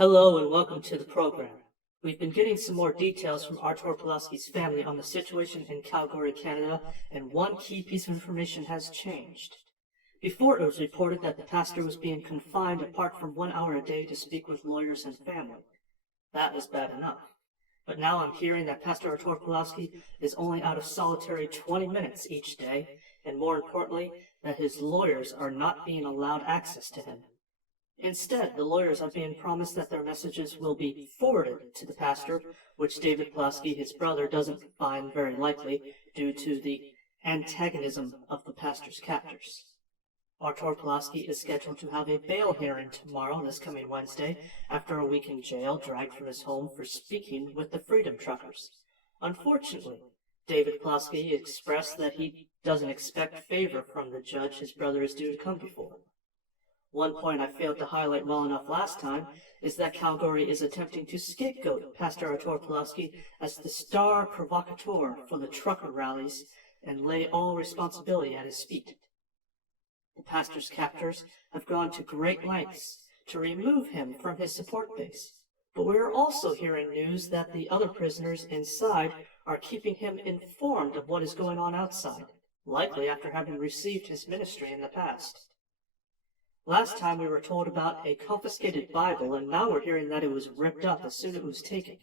Hello and welcome to the program. We've been getting some more details from Artur Pawlowski's family on the situation in Calgary, Canada, and one key piece of information has changed. Before, it was reported that the pastor was being confined apart from 1 hour a day to speak with lawyers and family. That was bad enough. But now I'm hearing that Pastor Artur Pawlowski is only out of solitary 20 minutes each day, and more importantly, that his lawyers are not being allowed access to him. Instead, the lawyers are being promised that their messages will be forwarded to the pastor, which David Pawlowski, his brother, doesn't find very likely due to the antagonism of the pastor's captors. Artur Pawlowski is scheduled to have a bail hearing tomorrow, this coming Wednesday, after a week in jail, dragged from his home for speaking with the Freedom Truckers. Unfortunately, David Pawlowski expressed that he doesn't expect favor from the judge his brother is due to come before. One point I failed to highlight well enough last time is that Calgary is attempting to scapegoat Pastor Artur Pawlowski as the star provocateur for the trucker rallies and lay all responsibility at his feet. The pastor's captors have gone to great lengths to remove him from his support base, but we are also hearing news that the other prisoners inside are keeping him informed of what is going on outside, likely after having received his ministry in the past. Last time we were told about a confiscated Bible, and now we're hearing that it was ripped up as soon as it was taken.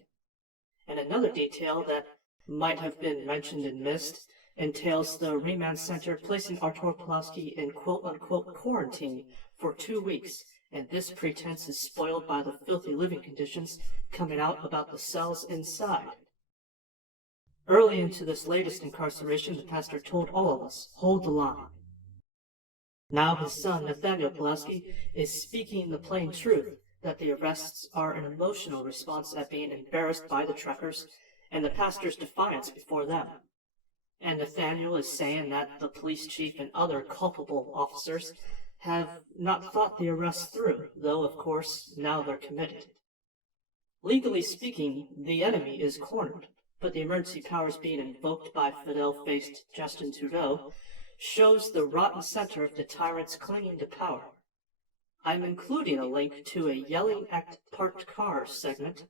And another detail that might have been mentioned and missed entails the remand center placing Artur Pawlowski in quote-unquote quarantine for 2 weeks, and this pretense is spoiled by the filthy living conditions coming out about the cells inside. Early into this latest incarceration, the pastor told all of us, hold the line. Now his son, Nathaniel Pawlowski, is speaking the plain truth, that the arrests are an emotional response at being embarrassed by the truckers and the pastor's defiance before them. And Nathaniel is saying that the police chief and other culpable officers have not thought the arrests through, though, of course, now they're committed. Legally speaking, the enemy is cornered, but the emergency powers being invoked by Fidel-faced Justin Trudeau shows the rotten center of the tyrants clinging to power. I'm including a link to a Yelling at Parked Cars segment,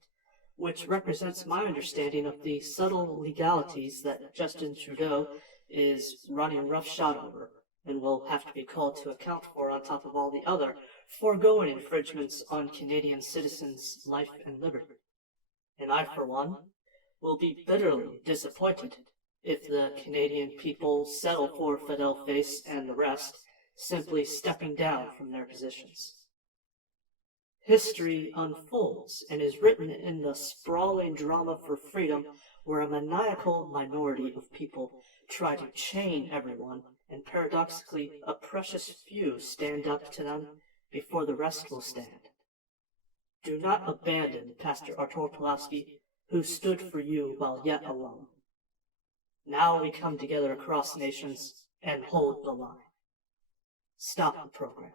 which represents my understanding of the subtle legalities that Justin Trudeau is running roughshod over and will have to be called to account for on top of all the other foregoing infringements on Canadian citizens' life and liberty. And I, for one, will be bitterly disappointed if the Canadian people settle for Fidel Face and the rest, simply stepping down from their positions. History unfolds and is written in the sprawling drama for freedom where a maniacal minority of people try to chain everyone, and paradoxically a precious few stand up to them before the rest will stand. Do not abandon Pastor Artur Pawlowski, who stood for you while yet alone. Now we come together across nations and hold the line. Stop the program.